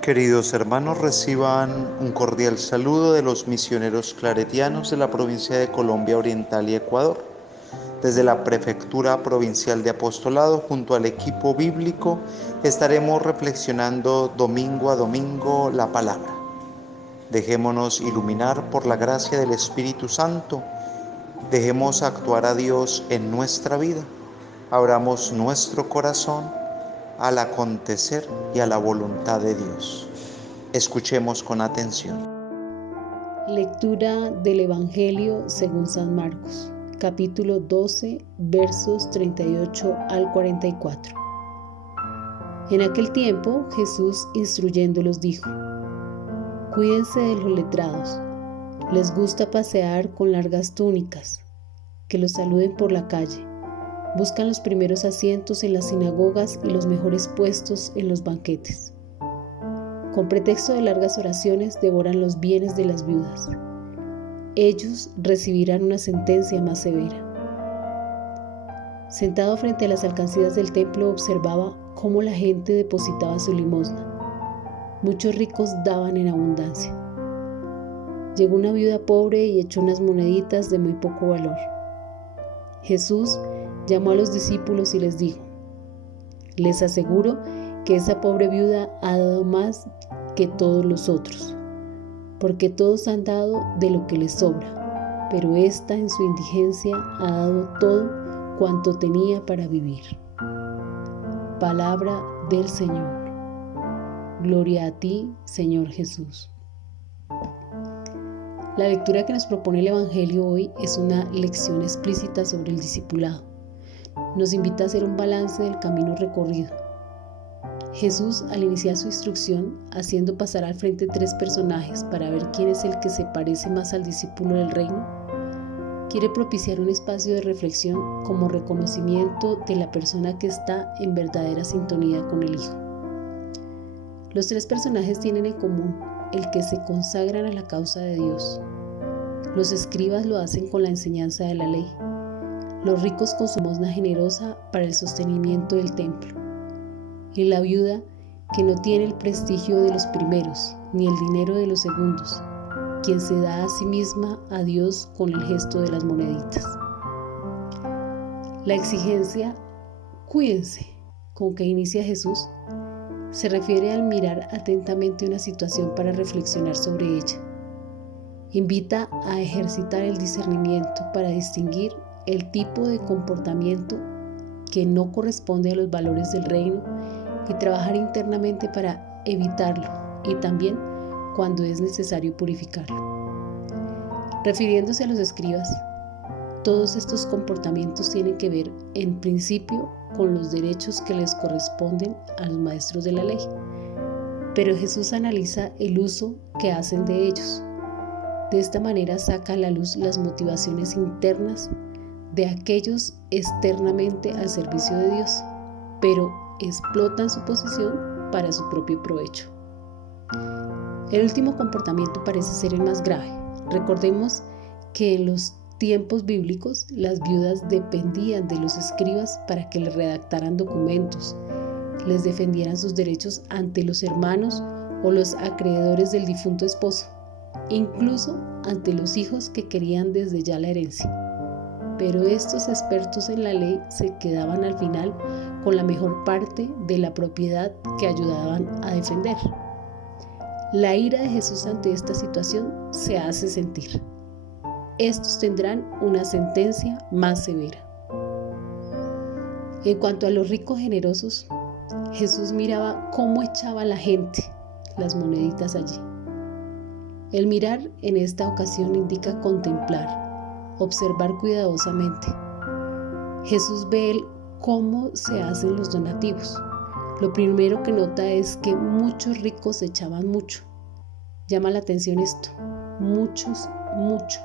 Queridos hermanos, reciban un cordial saludo de los misioneros claretianos de la provincia de Colombia Oriental y Ecuador. Desde la Prefectura Provincial de Apostolado, junto al equipo bíblico, estaremos reflexionando domingo a domingo la palabra. Dejémonos iluminar por la gracia del Espíritu Santo. Dejemos actuar a Dios en nuestra vida. Abramos nuestro corazón al acontecer y a la voluntad de Dios. Escuchemos con atención. Lectura del Evangelio según San Marcos, capítulo 12, versos 38 al 44. En aquel tiempo Jesús, instruyéndolos, dijo: Cuídense de los letrados. Les gusta pasear con largas túnicas, que los saluden por la calle. Buscan los primeros asientos en las sinagogas y los mejores puestos en los banquetes. Con pretexto de largas oraciones devoran los bienes de las viudas. Ellos recibirán una sentencia más severa. Sentado frente a las alcancías del templo, observaba cómo la gente depositaba su limosna. Muchos ricos daban en abundancia. Llegó una viuda pobre y echó unas moneditas de muy poco valor. Jesús llamó a los discípulos y les dijo: Les aseguro que esa pobre viuda ha dado más que todos los otros, porque todos han dado de lo que les sobra, pero ésta en su indigencia ha dado todo cuanto tenía para vivir. Palabra del Señor. Gloria a ti, Señor Jesús. La lectura que nos propone el Evangelio hoy es una lección explícita sobre el discipulado. Nos invita a hacer un balance del camino recorrido. Jesús, al iniciar su instrucción, haciendo pasar al frente 3 personajes para ver quién es el que se parece más al discípulo del reino, quiere propiciar un espacio de reflexión como reconocimiento de la persona que está en verdadera sintonía con el Hijo. Los 3 personajes tienen en común el que se consagran a la causa de Dios. Los escribas lo hacen con la enseñanza de la ley, los ricos con su limosna generosa para el sostenimiento del templo, y la viuda que no tiene el prestigio de los primeros ni el dinero de los segundos, quien se da a sí misma a Dios con el gesto de las moneditas. La exigencia "cuídense" con que inicia Jesús se refiere al mirar atentamente una situación para reflexionar sobre ella. Invita a ejercitar el discernimiento para distinguir el tipo de comportamiento que no corresponde a los valores del reino y trabajar internamente para evitarlo y también cuando es necesario purificarlo. Refiriéndose a los escribas, todos estos comportamientos tienen que ver en principio con los derechos que les corresponden a los maestros de la ley, pero Jesús analiza el uso que hacen de ellos. De esta manera saca a la luz las motivaciones internas de aquellos externamente al servicio de Dios, pero explotan su posición para su propio provecho. El último comportamiento parece ser el más grave. Recordemos que en los tiempos bíblicos las viudas dependían de los escribas para que les redactaran documentos, les defendieran sus derechos ante los hermanos o los acreedores del difunto esposo, incluso ante los hijos que querían desde ya la herencia. Pero estos expertos en la ley se quedaban al final con la mejor parte de la propiedad que ayudaban a defender. La ira de Jesús ante esta situación se hace sentir. Estos tendrán una sentencia más severa. En cuanto a los ricos generosos, Jesús miraba cómo echaba la gente las moneditas allí. El mirar en esta ocasión indica contemplar, observar cuidadosamente. Jesús ve cómo se hacen los donativos. Lo primero que nota es que muchos ricos echaban mucho. Llama la atención esto, muchos, mucho.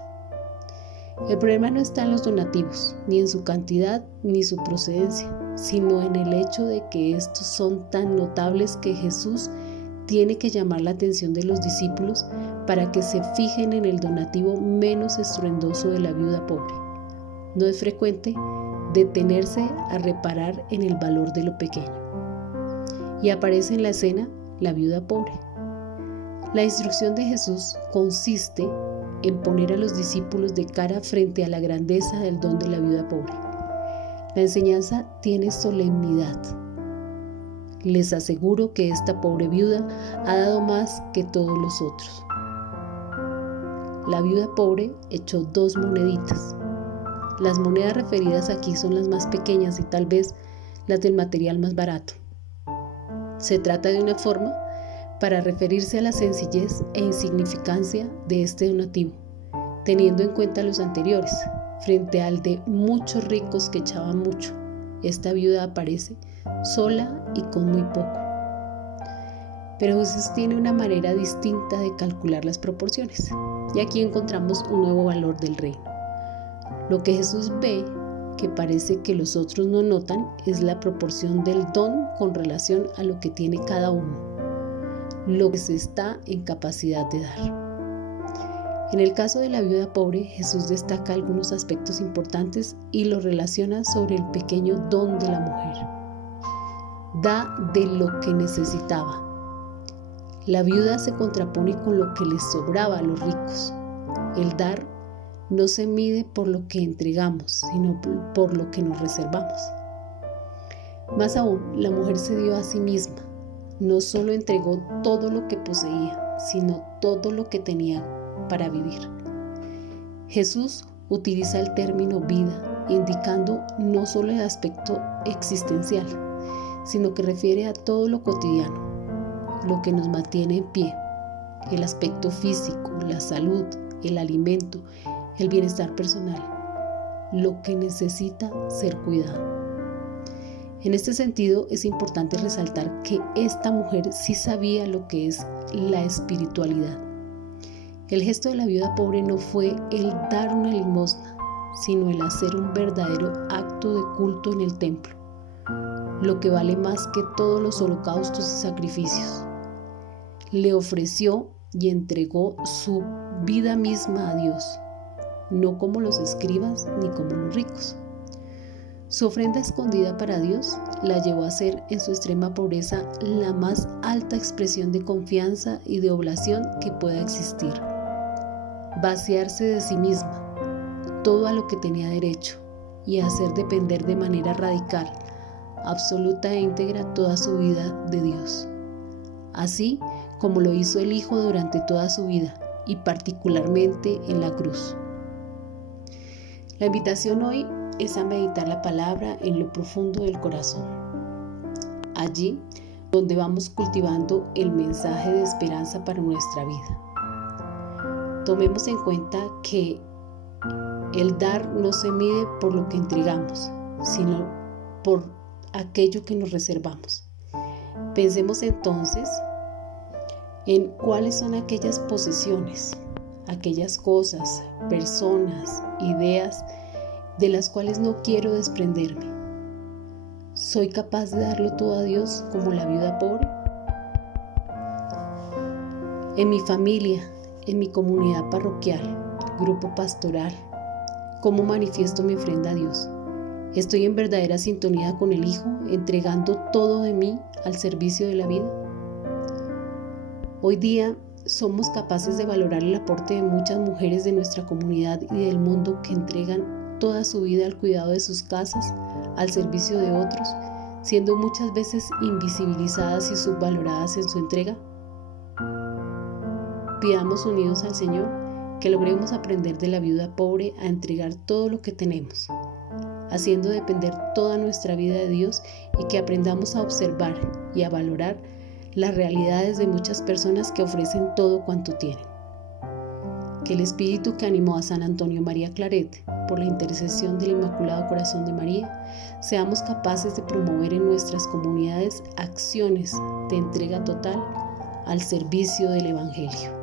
El problema no está en los donativos, ni en su cantidad ni su procedencia, sino en el hecho de que estos son tan notables que Jesús tiene que llamar la atención de los discípulos para que se fijen en el donativo menos estruendoso de la viuda pobre. No es frecuente detenerse a reparar en el valor de lo pequeño. Y aparece en la escena la viuda pobre. La instrucción de Jesús consiste en poner a los discípulos de cara frente a la grandeza del don de la viuda pobre. La enseñanza tiene solemnidad. Les aseguro que esta pobre viuda ha dado más que todos los otros. La viuda pobre echó 2 moneditas. Las monedas referidas aquí son las más pequeñas y tal vez las del material más barato. Se trata de una forma para referirse a la sencillez e insignificancia de este donativo, teniendo en cuenta los anteriores, frente al de muchos ricos que echaban mucho. Esta viuda aparece sola y con muy poco. Pero Jesús tiene una manera distinta de calcular las proporciones, y aquí encontramos un nuevo valor del reino. Lo que Jesús ve, que parece que los otros no notan, es la proporción del don con relación a lo que tiene cada uno, lo que se está en capacidad de dar. En el caso de la viuda pobre, Jesús destaca algunos aspectos importantes y los relaciona sobre el pequeño don de la mujer. Da de lo que necesitaba. La viuda se contrapone con lo que les sobraba a los ricos. El dar no se mide por lo que entregamos, sino por lo que nos reservamos. Más aún, la mujer se dio a sí misma. No solo entregó todo lo que poseía, sino todo lo que tenía para vivir. Jesús utiliza el término vida, indicando no solo el aspecto existencial, sino que refiere a todo lo cotidiano, lo que nos mantiene en pie, el aspecto físico, la salud, el alimento, el bienestar personal, lo que necesita ser cuidado. En este sentido, es importante resaltar que esta mujer sí sabía lo que es la espiritualidad. El gesto de la viuda pobre no fue el dar una limosna, sino el hacer un verdadero acto de culto en el templo, lo que vale más que todos los holocaustos y sacrificios. Le ofreció y entregó su vida misma a Dios, no como los escribas ni como los ricos. Su ofrenda escondida para Dios la llevó a ser en su extrema pobreza la más alta expresión de confianza y de oblación que pueda existir. Vaciarse de sí misma, todo a lo que tenía derecho, y hacer depender de manera radical, absoluta e íntegra toda su vida de Dios. Así como lo hizo el Hijo durante toda su vida y particularmente en la cruz. La invitación hoy es a meditar la palabra en lo profundo del corazón. Allí donde vamos cultivando el mensaje de esperanza para nuestra vida. Tomemos en cuenta que el dar no se mide por lo que entregamos, sino por aquello que nos reservamos. Pensemos entonces en cuáles son aquellas posesiones, aquellas cosas, personas, ideas de las cuales no quiero desprenderme. ¿Soy capaz de darlo todo a Dios como la viuda pobre? En mi familia, en mi comunidad parroquial, grupo pastoral, ¿cómo manifiesto mi ofrenda a Dios? ¿Estoy en verdadera sintonía con el Hijo, entregando todo de mí al servicio de la vida? Hoy día somos capaces de valorar el aporte de muchas mujeres de nuestra comunidad y del mundo que entregan toda su vida al cuidado de sus casas, al servicio de otros, siendo muchas veces invisibilizadas y subvaloradas en su entrega. Pidamos unidos al Señor que logremos aprender de la viuda pobre a entregar todo lo que tenemos, haciendo depender toda nuestra vida de Dios, y que aprendamos a observar y a valorar las realidades de muchas personas que ofrecen todo cuanto tienen. Que el espíritu que animó a San Antonio María Claret, por la intercesión del Inmaculado Corazón de María, seamos capaces de promover en nuestras comunidades acciones de entrega total al servicio del Evangelio.